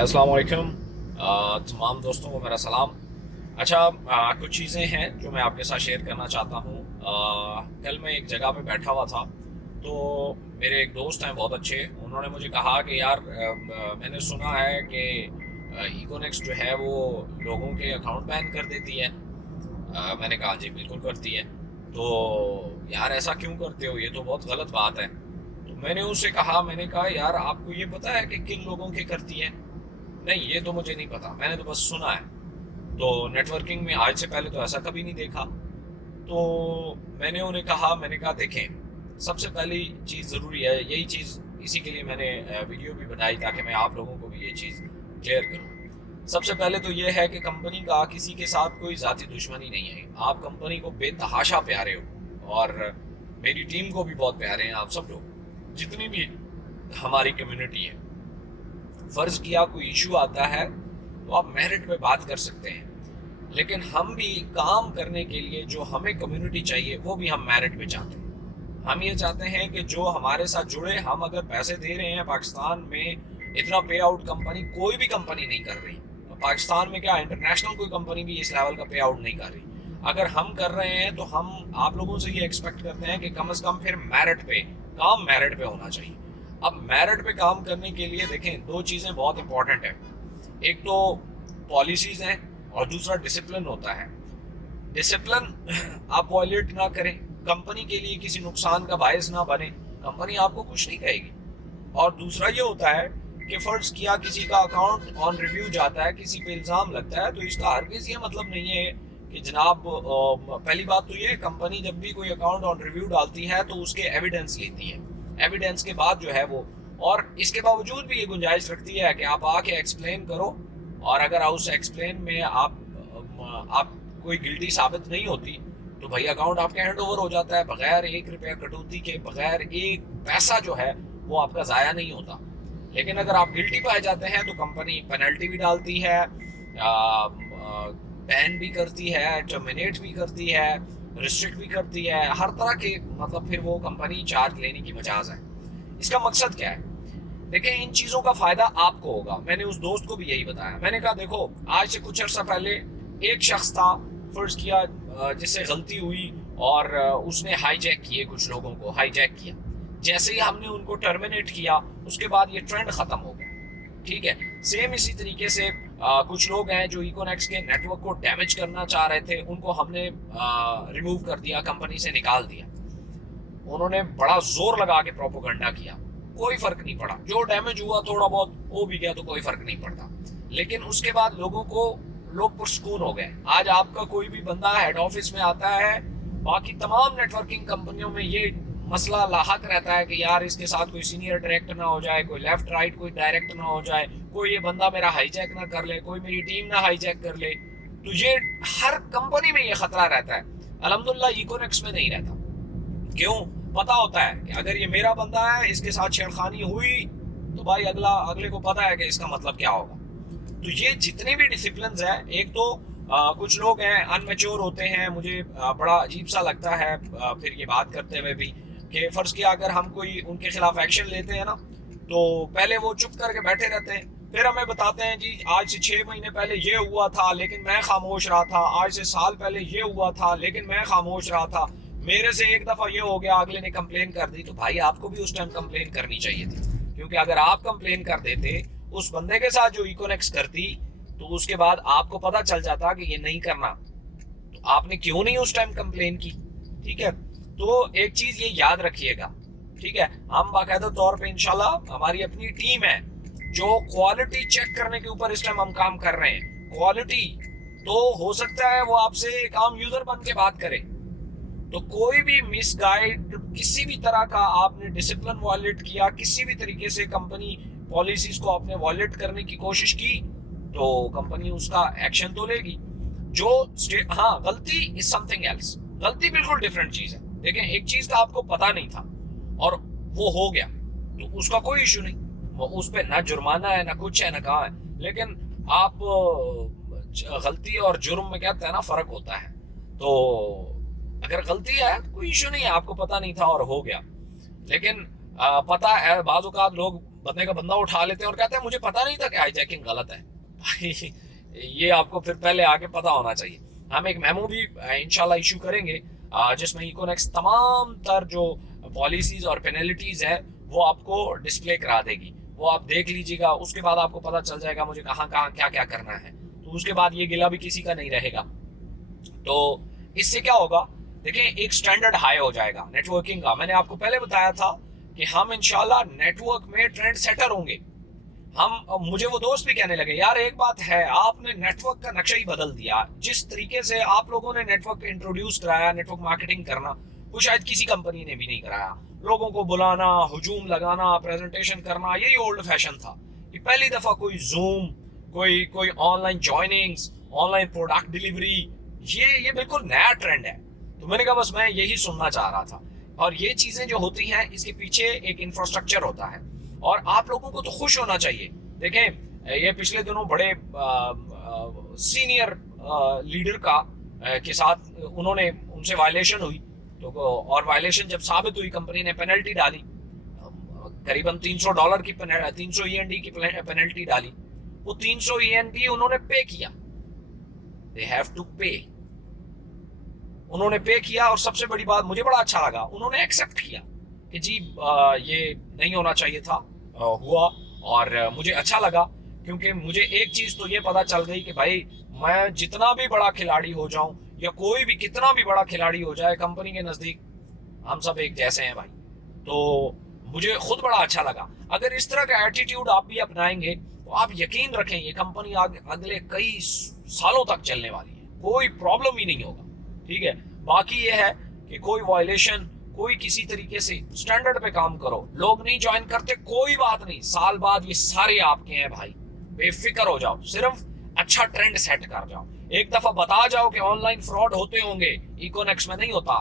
अस्सलाम वालेकुम। तमाम दोस्तों को मेरा सलाम। अच्छा, कुछ चीज़ें हैं जो मैं आपके साथ शेयर करना चाहता हूँ। कल मैं एक जगह पे बैठा हुआ था, तो मेरे एक दोस्त हैं बहुत अच्छे। उन्होंने मुझे कहा कि यार मैंने सुना है कि इकोनेक्स जो है वो लोगों के अकाउंट बैन कर देती है। मैंने कहा जी बिल्कुल करती है। तो यार ऐसा क्यों करते हो, ये तो बहुत गलत बात है। तो मैंने उससे कहा, मैंने कहा यार आपको ये पता है कि किन लोगों की करती है? नहीं, ये तो मुझे नहीं पता, मैंने तो बस सुना है। तो नेटवर्किंग में आज से पहले तो ऐसा कभी नहीं देखा। तो मैंने उन्हें कहा, मैंने कहा देखें, सबसे पहली चीज़ ज़रूरी है, यही चीज़ इसी के लिए मैंने वीडियो भी बनाई ताकि मैं आप लोगों को भी ये चीज़ क्लियर करूँ। सबसे पहले तो ये है कि कंपनी का किसी के साथ कोई ज़ाती दुश्मनी नहीं है। आप कंपनी को बेतहाशा प्यारे हो, और मेरी टीम को भी बहुत प्यारे हैं आप सब लोग, जितनी भी हमारी कम्युनिटी है। फ़र्ज़ किया कोई इशू आता है तो आप मेरिट पे बात कर सकते हैं, लेकिन हम भी काम करने के लिए जो हमें कम्युनिटी चाहिए वो भी हम मेरिट पे चाहते हैं। हम ये चाहते हैं कि जो हमारे साथ जुड़े, हम अगर पैसे दे रहे हैं, पाकिस्तान में इतना पे आउट कंपनी कोई भी कंपनी नहीं कर रही। पाकिस्तान में क्या, इंटरनेशनल कोई कंपनी भी इस लेवल का पे आउट नहीं कर रही। अगर हम कर रहे हैं तो हम आप लोगों से ये एक्सपेक्ट करते हैं कि कम से कम फिर मेरिट पे काम, मेरिट पे होना चाहिए। अब मेरिट पे काम करने के लिए देखें, दो चीज़ें बहुत इंपॉर्टेंट है। एक तो पॉलिसीज़ हैं और दूसरा डिसिप्लिन होता है। डिसिप्लिन आप वॉयलेट ना करें, कंपनी के लिए किसी नुकसान का बायस ना बने, कंपनी आपको कुछ नहीं कहेगी। और दूसरा ये होता है कि फ़र्ज़ किया किसी का अकाउंट ऑन रिव्यू जाता है, किसी पे इल्ज़ाम लगता है, तो इसका हरगिज़ ये मतलब नहीं है कि जनाब, पहली बात तो ये, कंपनी जब भी कोई अकाउंट ऑन रिव्यू डालती है तो उसके एविडेंस लेती है। एविडेंस के बाद जो है वो, और इसके बावजूद भी ये गुंजाइश रखती है कि आप आके एक्सप्लेन करो, और अगर उस एक्सप्लेन में आप कोई गिल्टी साबित नहीं होती तो भाई अकाउंट आपके हैंड ओवर हो जाता है, बगैर एक रुपया कटौती के, बगैर एक पैसा जो है वो आपका ज़ाया नहीं होता। लेकिन अगर आप गिल्टी पाए जाते हैं तो कंपनी पेनल्टी भी डालती है, बैन भी करती है, टर्मिनेट भी करती है, रिस्ट्रिक्ट भी करती है, हर तरह के, मतलब फिर वो कंपनी चार्ज लेने की मजाज है। इसका मकसद क्या है? देखिए, इन चीज़ों का फ़ायदा आपको होगा। मैंने उस दोस्त को भी यही बताया। मैंने कहा देखो, आज से कुछ अर्सा पहले एक शख्स था, फ़र्ज़ किया जिससे गलती हुई और उसने हाईजैक किए, कुछ लोगों को हाईजैक किया। जैसे ही हमने उनको टर्मिनेट किया, उसके बाद ये ट्रेंड ख़त्म हो गया। ठीक है, सेम इसी तरीके से कुछ लोग हैं जो इकोनेक्स के नेटवर्क को डैमेज करना चाह रहे थे, उनको हमने रिमूव कर दिया, कंपनी से निकाल दिया। उन्होंने बड़ा जोर लगा के प्रोपोगंडा किया, कोई फर्क नहीं पड़ा। जो डैमेज हुआ थोड़ा बहुत वो भी गया, तो कोई फर्क नहीं पड़ता। लेकिन उसके बाद लोग पुरसकून हो गए। आज आपका कोई भी बंदा हेड ऑफिस में आता है, बाकी तमाम नेटवर्किंग कंपनियों में ये मसला लाहक रहता है कि यार इसके साथ कोई सीनियर डायरेक्टर ना हो जाए, कोई लेफ्ट राइट कोई डायरेक्टर ना हो जाए, कोई ये बंदा मेरा हाईजैक ना कर ले, कोई मेरी टीम ना हाईजैक कर ले। तो ये हर कंपनी में ये खतरा रहता है। अल्हम्दुलिल्लाह इकोनेक्स में नहीं रहता। क्यों? पता होता है कि अगर ये मेरा बंदा है, इसके साथ छेड़खानी हुई तो भाई अगले को पता है कि इसका मतलब क्या होगा। तो ये जितने भी डिसिप्लिन है, एक तो कुछ लोग हैं अनमेच्योर होते हैं। मुझे बड़ा अजीब सा लगता है फिर ये बात करते हुए भी, कि फ़र्ज़ किया अगर हम कोई उनके खिलाफ एक्शन लेते हैं ना, तो पहले वो चुप करके बैठे रहते हैं, फिर हमें बताते हैं जी आज से 6 महीने पहले ये हुआ था लेकिन मैं खामोश रहा था, आज से साल पहले ये हुआ था लेकिन मैं खामोश रहा था, मेरे से एक दफ़ा ये हो गया, अगले ने कंप्लेन कर दी। तो भाई आपको भी उस टाइम कंप्लेन करनी चाहिए थी, क्योंकि अगर आप कंप्लेन कर देते उस बंदे के साथ जो इकोनेक्स करती, तो उसके बाद आपको पता चल जाता कि ये नहीं करना, तो आपने क्यों नहीं उस टाइम कंप्लेन की। ठीक है, तो एक चीज़ ये याद रखिएगा। ठीक है, हम बाकायदा तौर पे इंशाल्लाह हमारी अपनी टीम है जो क्वालिटी चेक करने के ऊपर इस टाइम हम काम कर रहे हैं। क्वालिटी तो हो सकता है वो आपसे एक आम यूजर बन के बात करे, तो कोई भी मिस गाइड, किसी भी तरह का आपने डिसिप्लिन वॉयलेट किया, किसी भी तरीके से कंपनी पॉलिसीज को आपने वॉयलेट करने की कोशिश की, तो कंपनी उसका एक्शन तो लेगी। हाँ, गलती इज समथिंग एल्स। गलती बिल्कुल डिफरेंट चीज है। देखें, एक चीज का आपको पता नहीं था और वो हो गया, तो उसका कोई इशू नहीं, वो उस पर ना जुर्माना है, ना कुछ है, ना कहाँ है। लेकिन आप गलती और जुर्म में कहते हैं ना, फर्क होता है। तो अगर गलती है तो कोई इशू नहीं है, आपको पता नहीं था और हो गया। लेकिन पता है, बाज़ औक़ात लोग बंदे का बंदा उठा लेते हैं और कहते हैं मुझे पता नहीं था कि हाईजैकिंग गलत है। भाई ये आपको फिर पहले आके पता होना चाहिए। हम एक मेमो भी इंशाल्लाह इशू करेंगे जिसमें इकोनेक्स तमाम तर जो पॉलिसीज और पेनल्टीज है वो आपको डिस्प्ले करा देगी, वो आप देख लीजिएगा। उसके बाद आपको पता चल जाएगा मुझे कहाँ कहाँ क्या क्या करना है, तो उसके बाद ये गिला भी किसी का नहीं रहेगा। तो इससे क्या होगा, देखिए एक स्टैंडर्ड हाई हो जाएगा नेटवर्किंग का। मैंने आपको पहले बताया था कि हम इंशाल्लाह नेटवर्क में ट्रेंड सेटर होंगे। मुझे वो दोस्त भी कहने लगे यार एक बात है, आपने नेटवर्क का नक्शा ही बदल दिया। जिस तरीके से आप लोगों ने नेटवर्क इंट्रोड्यूस कराया, नेटवर्क मार्केटिंग करना, वो शायद किसी कंपनी ने भी नहीं कराया। लोगों को बुलाना, हुजूम लगाना, प्रेजेंटेशन करना, यही ओल्ड फैशन था। कि पहली दफा कोई जूम, कोई online joinings, online product delivery, ये बिल्कुल नया ट्रेंड है। तो मैंने कहा बस मैं यही सुनना चाह रहा था। और ये चीजें जो होती हैं इसके पीछे एक इंफ्रास्ट्रक्चर होता है और आप लोगों को तो खुश होना चाहिए। देखें ये पिछले दिनों बड़े सीनियर लीडर के साथ उनसे वायलेशन हुई, तो और वायलेशन जब साबित हुई कंपनी ने पेनल्टी डाली, करीबन $300 की 300 END की पेनल्टी डाली। वो 300 END उन्होंने पे किया, दे हैव टू पे। उन्होंने पे किया और सबसे बड़ी बात मुझे बड़ा अच्छा लगा, उन्होंने एक्सेप्ट किया कि जी ये नहीं होना चाहिए था, हुआ। और मुझे अच्छा लगा क्योंकि मुझे एक चीज तो ये पता चल गई कि भाई मैं जितना भी बड़ा खिलाड़ी हो जाऊं या कोई भी कितना भी बड़ा खिलाड़ी हो जाए, कंपनी के नजदीक हम सब एक जैसे हैं भाई। तो मुझे खुद बड़ा अच्छा लगा। अगर इस तरह का एटीट्यूड आप भी अपनाएंगे तो आप यकीन रखें ये कंपनी अगले कई सालों तक चलने वाली है, कोई प्रॉब्लम ही नहीं होगा। ठीक है, बाकी ये है कि कोई वायलेशन, कोई किसी तरीके से स्टैंडर्ड पे काम करो। लोग नहीं ज्वाइन करते, कोई बात नहीं, साल बाद ये सारे आपके हैं भाई, बेफिक्र हो जाओ, सिर्फ अच्छा ट्रेंड सेट कर जाओ। एक दफा बता जाओ कि ऑनलाइन फ्रॉड होते होंगे, इकोनेक्स में नहीं होता,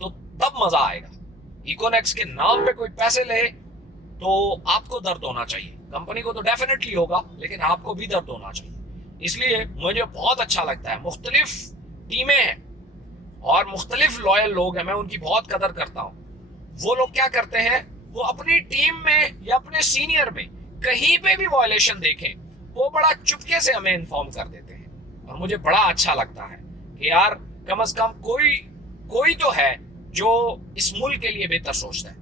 तो तब मजा आएगा। इकोनेक्स के नाम पे कोई पैसे ले तो आपको दर्द होना चाहिए, कंपनी को तो डेफिनेटली होगा लेकिन आपको भी दर्द होना चाहिए। इसलिए मुझे बहुत अच्छा लगता है, मुख्तलिफ टीमें हैं और मुख्तलिफ लॉयल लोग हैं, मैं उनकी बहुत कदर करता हूँ। वो लोग क्या करते हैं, वो अपनी टीम में या अपने सीनियर में कहीं पे भी वायलेशन देखें वो बड़ा चुपके से हमें इन्फॉर्म कर देते हैं। और मुझे बड़ा अच्छा लगता है कि यार कम से कम कोई तो है जो इस मुल्क के लिए बेहतर सोचता है,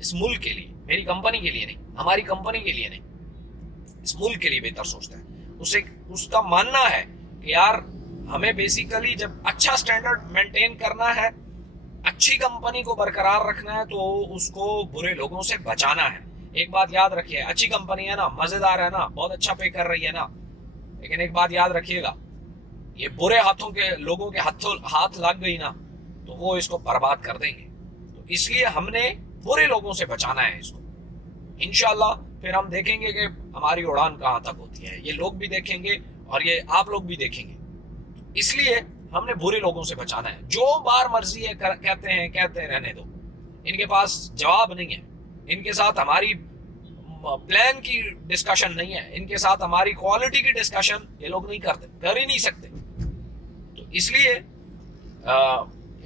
इस मुल्क के लिए, मेरी कंपनी के लिए नहीं, हमारी कंपनी के लिए नहीं, इस मुल्क के लिए बेहतर सोचता है। उसका मानना है कि यार हमें बेसिकली जब अच्छा स्टैंडर्ड मेंटेन करना है, अच्छी कंपनी को बरकरार रखना है, तो उसको बुरे लोगों से बचाना है। एक बात याद रखिए, अच्छी कंपनी है ना, मजेदार है ना, बहुत अच्छा पे कर रही है ना, लेकिन एक बात याद रखिएगा, ये बुरे हाथों के लोगों के हाथ लग गई ना तो वो इसको बर्बाद कर देंगे। तो इसलिए हमने बुरे लोगों से बचाना है इसको। इंशाल्लाह फिर हम देखेंगे कि हमारी उड़ान कहाँ तक होती है, ये लोग भी देखेंगे और ये आप लोग भी देखेंगे। इसलिए हमने बुरे लोगों से बचाना है। जो बार मर्जी है कहते रहने दो, इनके पास जवाब नहीं है, इनके साथ हमारी प्लान की डिस्कशन नहीं है, इनके साथ हमारी क्वालिटी की डिस्कशन ये लोग नहीं करते, कर ही नहीं सकते। तो इसलिए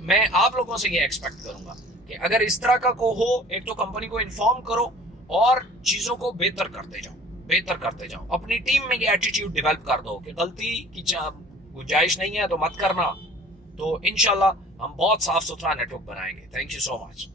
मैं आप लोगों से ये एक्सपेक्ट करूंगा कि अगर इस तरह का को हो, एक तो कंपनी को इन्फॉर्म करो और चीजों को बेहतर करते जाओ। अपनी टीम में ये एटीट्यूड डेवलप कर दो कि गलती की गुंजाइश नहीं है तो मत करना। तो इंशाल्लाह हम बहुत साफ सुथरा नेटवर्क बनाएंगे। Thank you so much.